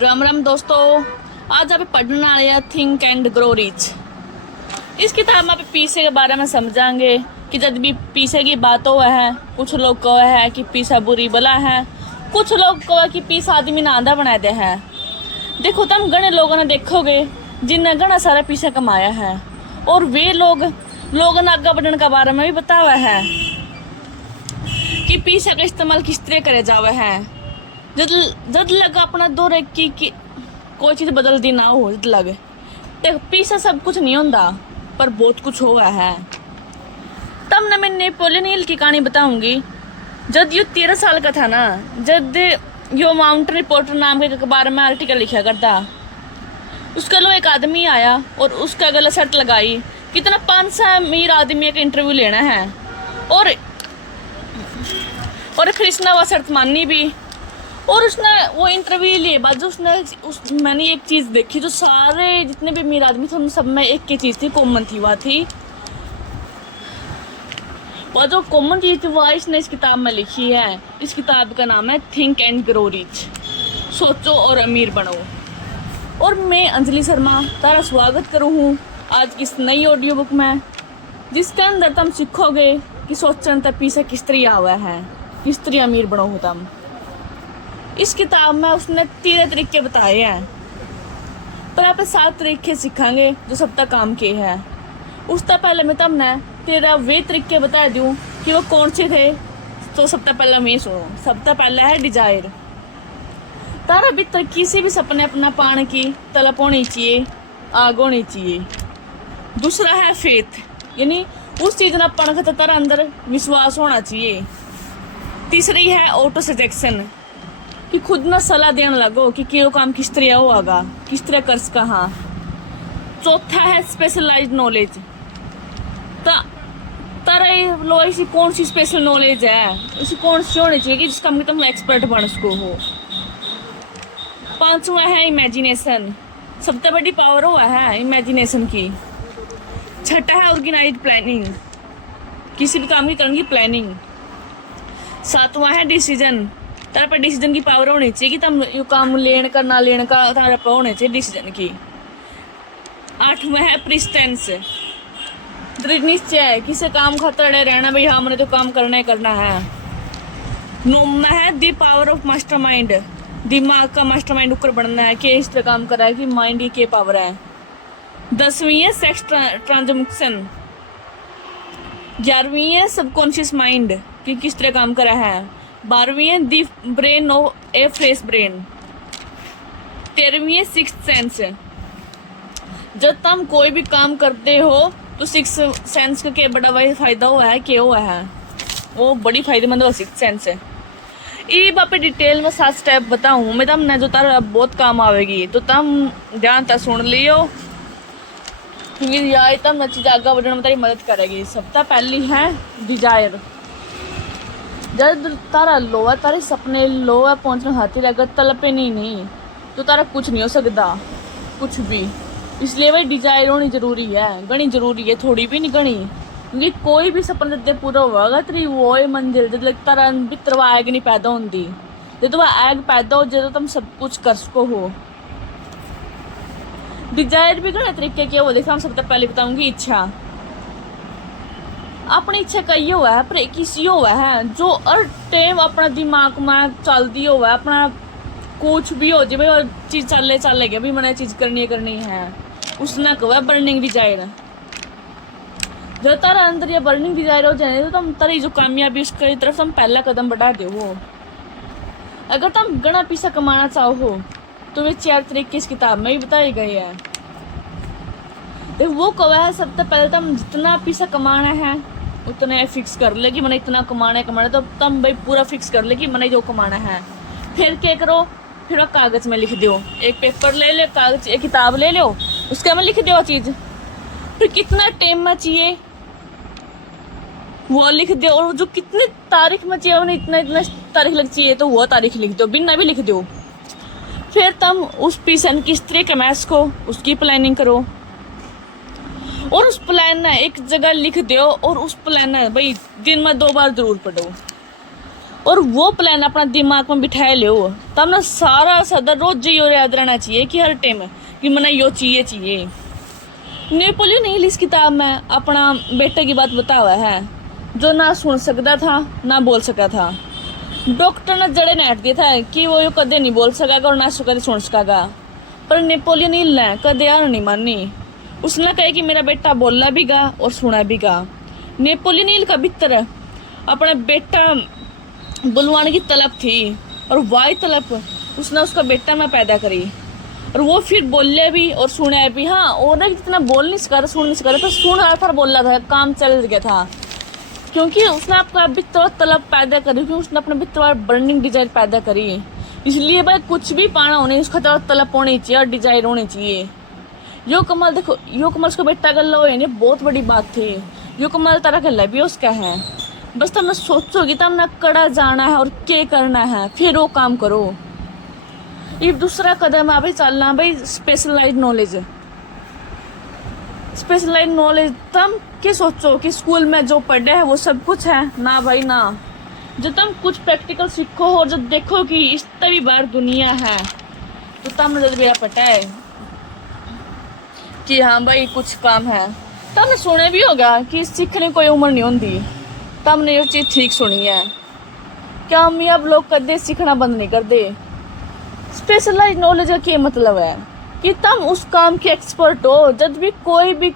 राम राम दोस्तों, आज आप पढ़ने वाले हैं थिंक एंड ग्रो रिच। इस किताब में आप पैसे के बारे में समझाएंगे कि जब भी पैसे की बात हो है, कुछ लोग कहे है कि पैसा बुरी बला है, कुछ लोग कहे कि पैसा आदमी ने आंधा बना दे है। देखो तुम घने लोगों ने देखोगे जिनने घना सारा पैसा कमाया है और वे लोगों ने आगे बढ़ने के बारे में भी बताया है कि पैसा का इस्तेमाल किस तरह करे जावे है। जद लगा अपना दौर की कोई चीज़ बदल दी ना हो, जद लगे तो पैसा सब कुछ नहीं होता पर बहुत कुछ हुआ है। तब ना मैं नेपोलियन हिल की कहानी बताऊंगी। जब यो 13 साल का था ना, जब यो माउंटेन रिपोर्टर नाम के अखबार में आर्टिकल लिखा करता, उसका लो एक आदमी आया और उसका गला शर्त लगाई कितना 500 अमीर आदमी का इंटरव्यू लेना है और फिर इसने वह शर्त मानी भी। और उसने वो इंटरव्यू लिए बाद मैंने एक चीज़ देखी जो सारे जितने भी अमीर आदमी थे उन सब में एक ही चीज़ थी, कॉमन थी, वह थी और जो कॉमन चीज़ थी वह इसने इस किताब में लिखी है। इस किताब का नाम है थिंक एंड ग्रो रिच, सोचो और अमीर बनो। और मैं अंजलि शर्मा तारा स्वागत करूँ हूँ आज की इस नई ऑडियो बुक में, जिसके अंदर तुम सीखोगे कि सोचने तक पीछे किस तरह हुआ है, किस तरह अमीर बनो हो तुम। इस किताब में उसने 13 तरीके बताए हैं पर आप 7 तरीके सीखेंगे जो सब तक काम के हैं। उससे पहले मैं तुमने 13 वे तरीके बता दूँ कि वो कौन से थे। तो सबसे पहले मैं सुनो। सबसे पहला है डिजायर। तारा भीतर किसी भी सपने अपना पाने की तलब होनी चाहिए, आग होनी चाहिए। दूसरा है फेथ, यानी उस चीज़ ना पढ़ के तारा अंदर विश्वास होना चाहिए। तीसरी है ऑटो सजेक्शन, कि खुद ना सलाह देने लगो कि क्यों काम किस तरह होगा, किस तरह कर सका। हाँ। चौथा है स्पेशलाइज्ड नॉलेज, तारा लो ऐसी कौन सी स्पेशल नॉलेज है, ऐसी कौन सी होनी चाहिए कि जिस काम में तुम एक्सपर्ट बन सको हो। पांचवा है इमेजिनेशन, सबसे बड़ी पावर हुआ है इमेजिनेशन की। छठा है ऑर्गेनाइज्ड प्लानिंग, किसी भी काम की करने की प्लानिंग। सातवां है डिसीजन, तारे पर डिसीजन की पावर होनी चाहिए कि तुम यू काम लेने का ना लेने का तारे पर होने चाहिए डिसीजन की। आठवां है प्रिस्टेंस, दृढ़ निश्चय, किसी काम खतरे रहना भाई हाँ मैंने तो काम करना ही करना है। नौवां है द पावर ऑफ मास्टरमाइंड, दिमाग का मास्टरमाइंड ऊपर बढ़ना है कि इस तरह काम कर रहा है कि माइंड की पावर है। 10वीं है सेक्स ट्रांजैक्शन। 11वीं है सबकॉन्शियस माइंड कि किस तरह काम कर रहा है। 12वीं है the brain of a fresh brain. 13वीं है सिक्स्थ सेंस, जब तुम कोई भी काम करते हो तो सिक्स्थ सेंस का क्या बड़ा वही फायदा हुआ है, क्या हुआ है, वो बड़ी फायदेमंद हुआ सिक्स्थ सेंस है। ये बापे डिटेल में 7 स्टेप बताऊँ मैं तुमने जो तारा बहुत काम आवेगी, तो तुम ध्यान तक सुन लियो क्योंकि यार तुम चीज़ आगे बढ़ने में तारी मदद करेगी। सबसे पहली है डिजायर। जब तारा लो है, तारे सपने लो है पहुँचना खातिर अगर तलपे नहीं तो तारा कुछ नहीं हो सकता, कुछ भी। इसलिए भाई डिजायर होनी जरूरी है, घनी जरूरी है, थोड़ी भी नहीं घनी, क्योंकि कोई भी सपना जब पूरा होगा तेरी वो मंजिल जब तारा भीतर वह आग नहीं पैदा होती। जब वह आग पैदा हो जब तुम सब कुछ कर सको हो। डिजायर भी घने तरीके के हो, देखा हम सबसे पहले बताऊंगी इच्छा। अपनी इच्छा कही हुआ है पर किसी हुआ है जो हर टाइम अपना दिमाग में चलती हुआ है, अपना कुछ भी हो जाए और चीज़ चलेगा भी मैंने चीज़ करनी है, उसने कहा बर्निंग डिजायर। जब तारा अंदर ये बर्निंग डिजायर हो जाए तो तुम तारी जो कामयाबी उसकी तरफ तुम पहला कदम बढ़ा दो। अगर तुम घना पैसा कमाना चाहो तो वे 4 तरीके इस किताब में ही बताए गए हैं। वो कहा है सबसे पहले तुम जितना पैसा कमाना है उतना फिक्स कर ले कि मैंने इतना कमाना है, तो तुम भाई पूरा फिक्स कर ले कि मैंने जो कमाना है। फिर क्या करो, फिर कागज में लिख दो, एक पेपर ले लो, कागज एक किताब ले लो, उसके में लिख दो चीज़। फिर कितना टाइम में चाहिए वो लिख दो, और जो कितनी तारीख में चाहिए उन्हें इतना तारीख लग चाहिए तो वो तारीख लिख दो, बिना भी लिख दो। फिर तुम उस पैसे किस तरह कमा सको उसकी प्लानिंग करो और उस प्लान ना एक जगह लिख दो और उस प्लान ना भाई दिन में 2 बार जरूर पढ़ो। और वो प्लान अपना दिमाग में बिठाए लो, तब ना सारा सदर रोज यो याद रहना चाहिए कि हर टाइम कि मना यो चाहिए। नेपोलियन हिल इस किताब में अपना बेटे की बात बता हुआ है, जो ना सुन सकता था ना बोल सका था। डॉक्टर ने जड़े नेट दिया था कि वो यो कदे नहीं बोल सकेगा और ना कदे सुन सकेगा, पर नेपोलियन हिल ने कदे यार नहीं मानी। उसने कहा कि मेरा बेटा बोला भी गा और सुना भी गा। नेपोलियन हिल का भीतर अपना बेटा बुलवाने की तलब थी, और वाई तलब उसने उसका बेटा में पैदा करी, और वो फिर बोले भी और सुने भी। हाँ, और ना जितना बोल नहीं सका सुन नहीं सका, पर सुन रहा था, बोल रहा था, काम चल गया था, क्योंकि उसने आपका भीतर तलब पैदा करी, क्योंकि उसने अपने भीतर बर्निंग डिजायर पैदा करी। इसलिए भाई कुछ भी पाना होने उसका तलब होनी चाहिए और डिजायर होनी चाहिए। यो कमल देखो, यो कमल उसका बेटा गल्ला हो नहीं, बहुत बड़ी बात थी। यो कमल तरह गल्ला भी उसका है, बस तुमने सोचोगी तुमने कड़ा जाना है और क्या करना है, फिर वो काम करो। ये दूसरा कदम है भाई चलना, भाई स्पेशलाइज्ड नॉलेज। स्पेशलाइज्ड नॉलेज तुम क्या सोचो कि स्कूल में जो पढ़े है वो सब कुछ है ना भाई ना। जब तुम कुछ प्रैक्टिकल सीखो और जब देखो कि इस तभी बार दुनिया है, तो तुमने जब मेरा पता है कि हाँ भाई कुछ काम है। तुमने सुने भी होगा कि सीखने कोई उम्र नहीं होती। तुमने ये चीज ठीक सुनी है। कामयाब लोग कदे सीखना बंद नहीं करते। स्पेशलाइज्ड नॉलेज का क्या मतलब है कि तुम उस काम के एक्सपर्ट हो। जब भी कोई भी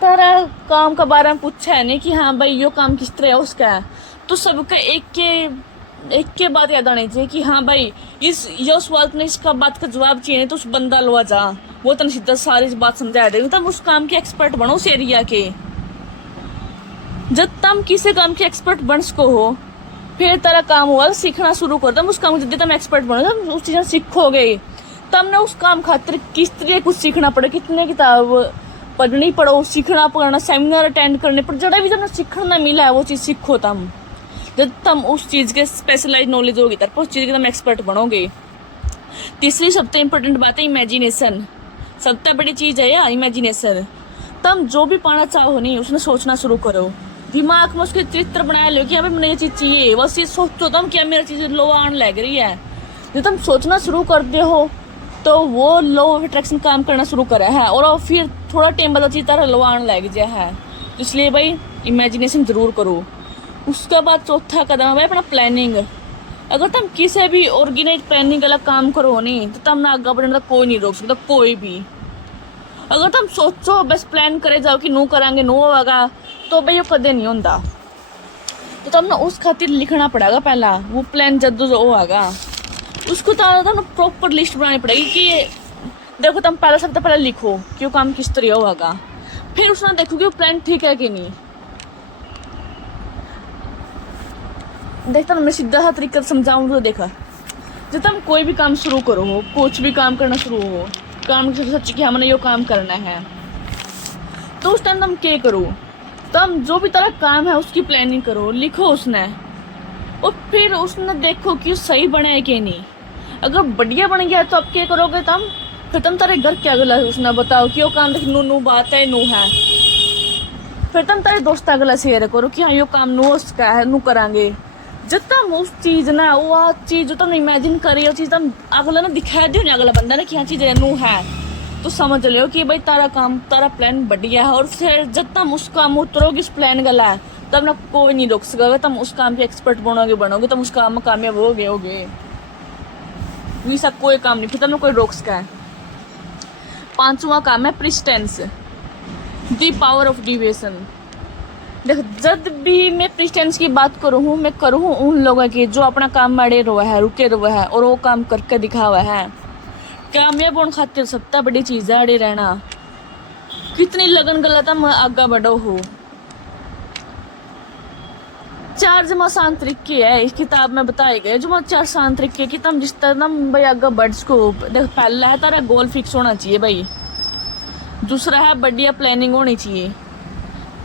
तरह काम के बारे में पूछा है नहीं कि हाँ भाई यो काम किस तरह है उसका है, तो सबका एक के बात याद आनी चाहिए कि हाँ भाई यो सवाल ने इसका बात का जवाब चाहिए, नहीं तो उस बंदा लवा जा, वो तन सीधा सारी बात समझा देगी। तुम उस काम के एक्सपर्ट बनो उस एरिया के। जब तुम किसी काम के एक्सपर्ट बन सको हो, फिर तेरा काम हुआ सीखना शुरू कर। तुम उस काम जितने तुम एक्सपर्ट बनो, तुम उस चीज़ सीखोगे। तुमने उस काम खातिर किस तरह कुछ सीखना पड़े, कितने किताब पढ़नी पड़ो, सीखना पड़ना, सेमिनार अटेंड करने पर, जड़ा भी तुमने सीखना मिला है वो चीज़ सीखो। तुम जब तुम उस चीज़ के स्पेशलाइज नॉलेज होगी तब उस चीज़ के तुम एक्सपर्ट बनोगे। तीसरी सबसे इम्पोर्टेंट बात है इमेजिनेशन। सबसे बड़ी चीज़ है यार इमेजिनेशन। तुम जो भी पाना चाहो नहीं उसने सोचना शुरू करो, दिमाग में उसके चित्र बनाए लो कि हमें मैंने ये चीज़ चाहिए। बस ये सोचो तुम क्या मेरी चीज़ लो आन लग रही है। जब तुम सोचना शुरू करते हो तो वो लॉ ऑफ अट्रैक्शन काम करना शुरू करा है, और फिर थोड़ा टाइम बाद अच्छी तरह लो आन लग जाए है। इसलिए भाई इमेजिनेशन जरूर करो। उसके बाद चौथा कदम है भाई अपना प्लानिंग। अगर तुम किसी भी ऑर्गेनाइज प्लानिंग वाला काम करो नहीं तो तुम ना आगे बढ़ने का कोई नहीं रोक सकता, कोई भी। अगर तुम सोचो बस प्लान करे जाओ कि नू करांगे नो होगा, तो भाई वो कदे नहीं होता। तो तुम ना उस खातिर लिखना पड़ेगा पहला वो प्लान जब जो होगा उसको तुम प्रॉपर लिस्ट बनानी पड़ेगी कि देखो तुम पहले सबसे पहले लिखो कि वो काम किस तरह होगा, फिर उसने देखो कि वो प्लान ठीक है कि नहीं। देखता मैं सीधा सा तरीका समझाऊँ तो देखा, जब तुम कोई भी काम शुरू करो हो, कुछ भी काम करना शुरू हो, काम सोची कि हमने यो काम करना है, तो उस टाइम तुम क्या करो, तुम जो भी तरह काम है उसकी प्लानिंग करो, लिखो उसने, और फिर उसने देखो कि सही बना है कि नहीं। अगर बढ़िया बन गया तो अब क्या करोगे तुम, फिर तुम तारे घर क्या गला उसने बताओ कि यो काम देख नू बात है नू है, फिर तुम तारे दोस्त गला शेयर करो कि हाँ यो काम नू उसका है नू करांगे। जब तुम उस चीज ना वो चीज जो तुमने इमेजिन करी वो चीज तुम अगला ना दिखा दियो ना अगला बंदा ना कि हाँ चीज नू है, तो समझ लो कि भाई तारा काम तारा प्लान बढ़िया है। और फिर जब तुम उस काम उतरोगे उस प्लान गला है तब ना कोई नहीं रोक सकेगा। तुम उस काम के एक्सपर्ट बनोगे तुम उस काम में कामयाब होगे। वैसा कोई काम नहीं फिर तुमने कोई रोक सका है। पांचवा काम है प्रिस्टेंस, द पावर ऑफ डिविएशन। देखो जब भी मैं प्रिस्टेंस की बात करूँ मैं करूँ उन लोगों की जो अपना काम अड़े रुआ है रुके रुआ है और वो काम करके दिखा हुआ है। कामयाब होने खातिर सबसे बड़ी चीज़ है अड़े रहना। कितनी लगन गलत है आगे बढ़ो हो। 4 जमा आसान तरीके है इस किताब में बताए गए, जो 4 आसान तरीके कि तुम जिस तरह भाई आगे बढ़ सको। देख पहला है तारा गोल फिक्स होना चाहिए भाई, दूसरा है बढ़िया प्लानिंग होनी चाहिए,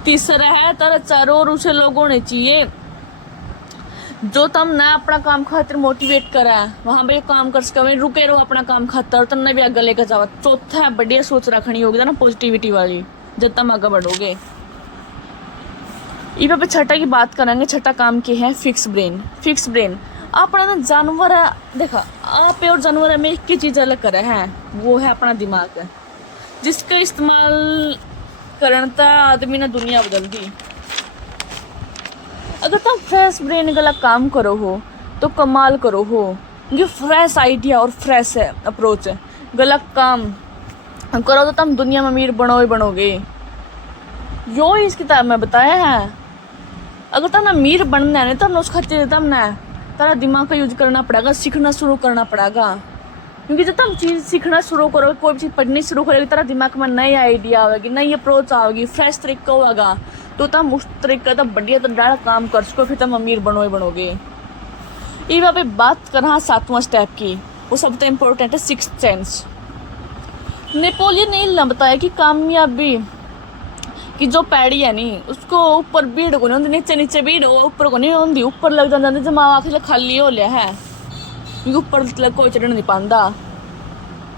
तीसरा है तारा चारों ओर उसे लोग होने चाहिए जो तुम ना अपना काम खातिर मोटिवेट करा है वहां भाई काम कर सके, रुके रहो अपना काम खातिर तुमने भी आगे लेकर जाओ। चौथा है बढ़िया सोच रखनी होगी ना पॉजिटिविटी वाली जब तुम आगे बढ़ोगे। इस पे छठा की बात करेंगे। छठा काम के है फिक्स ब्रेन। फिक्स ब्रेन अपना ना जानवर है, देखा आप और जानवर में एक ही चीज़ अलग करे हैं, वो है अपना दिमाग है, जिसका इस्तेमाल करता आदमी ने दुनिया बदल दी। अगर तुम फ्रेश ब्रेन गला काम करो हो तो कमाल करो हो। ये फ्रेश आइडिया और फ्रेश अप्रोच है, गलत काम करो तो तुम दुनिया में अमीर बनो ही बनोगे। यो इस किताब में बताया है। अगर तुमने अमीर बनना है तो उस खातिर तुमने तेरा दिमाग का यूज करना पड़ेगा, सीखना शुरू करना पड़ेगा। क्योंकि जब तुम चीज़ सीखना शुरू करोगे, कोई भी चीज़ पढ़नी शुरू करोगे, तेरा दिमाग में नई आइडिया आएगी, नई अप्रोच आएगी, फ्रेश तरीका होगा, तो तुम उस तरीके तब बढ़िया तो डायरा काम कर सको, फिर तुम अमीर बनो ही बनोगे। ये वहाँ पे बात करना 7वां स्टेप की, वो सबसे इम्पोर्टेंट है सिक्स्थ सेंस। नेपोलियन ने बताया कि कामयाबी कि जो पैड़ी है नी उसको ऊपर भीड़ को नहीं होती, नीचे नीचे भीड़ ऊपर को नहीं होती, ऊपर लग जाती दिमाग आखिर खाली हो लिया है, क्योंकि ऊपर कोई चढ़ नहीं पाता।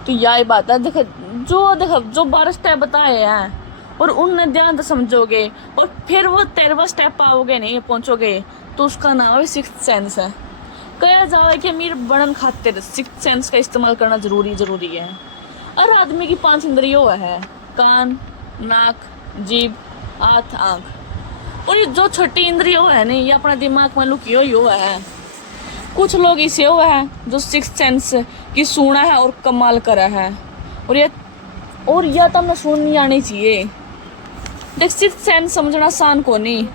तो यही बात है। देख जो 12 स्टेप बताए हैं और उनने ध्यान से समझोगे और फिर वो 13वां स्टेप पाओगे नहीं पहुंचोगे, तो उसका नाम है सिक्स्थ सेंस है। कहा जाए कि अमीर बनन खातिर सिक्स्थ सेंस का इस्तेमाल करना जरूरी है। और आदमी की 5 इंद्रियों है, कान, नाक, जीभ, हाथ, आँख। और ये जो छठी इंद्रियों है नहीं, ये अपना दिमाग में लुकी हुई है। कुछ लोग इसे हुआ है जो सिक्स्थ सेंस की सुना है और कमाल करा है, और यह तो हमें सुननी आनी चाहिए। देख सिक्स्थ सेंस समझना आसान को नहीं,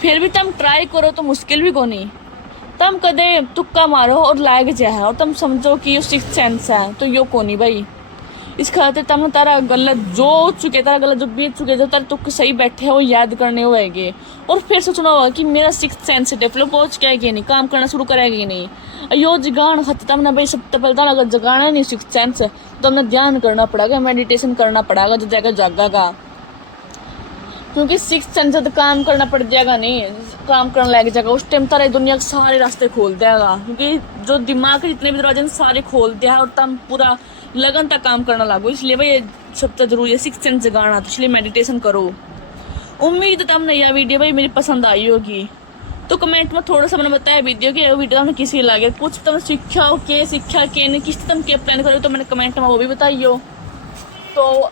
फिर भी तुम ट्राई करो तो मुश्किल भी को नहीं। तुम कदे तुक्का मारो और लाग जाए और तुम समझो कि ये सिक्स्थ सेंस है, तो यो को नहीं भाई। इस खातिर तुम तारा गलत जो चुके, तारा गलत जो बीत चुके, जो तारा तुक्के सही बैठे हो याद करने होएंगे, और फिर सोचना होगा कि मेरा सिक्स्थ सेंस डेवलप हो चुका है कि नहीं, काम करना शुरू करेगा कि नहीं। यो जगान खातिर तुमने भाई सबसे पहले अगर जगाना नहीं सिक्स्थ सेंस, तो हमने ध्यान करना पड़ेगा, मेडिटेशन करना पड़ेगा, जो जगह जागेगा। क्योंकि सिक्स्थ सेंस तो काम करना पड़ जाएगा नहीं, काम करने लग जाएगा, उस टाइम तारे दुनिया के सारे रास्ते खोल देगा। क्योंकि जो दिमाग के जितने भी दरवाजे सारे खोल दिया है और तुम पूरा लगन तक काम करना लागो। इसलिए भाई ये सबसे जरूरी है सिक्स्थ सेंस जगाना, तो इसलिए मेडिटेशन करो। उम्मीद है तुमने यह वीडियो भाई मेरी पसंद आई होगी। तो कमेंट में थोड़ा सा मैंने बताया वीडियो कि वीडियो तुमने किसी लगे, कुछ तुम सीखा हो के नहीं, किस तुम के प्लान करो, तो मैंने कमेंट में वो भी बताइयो। तो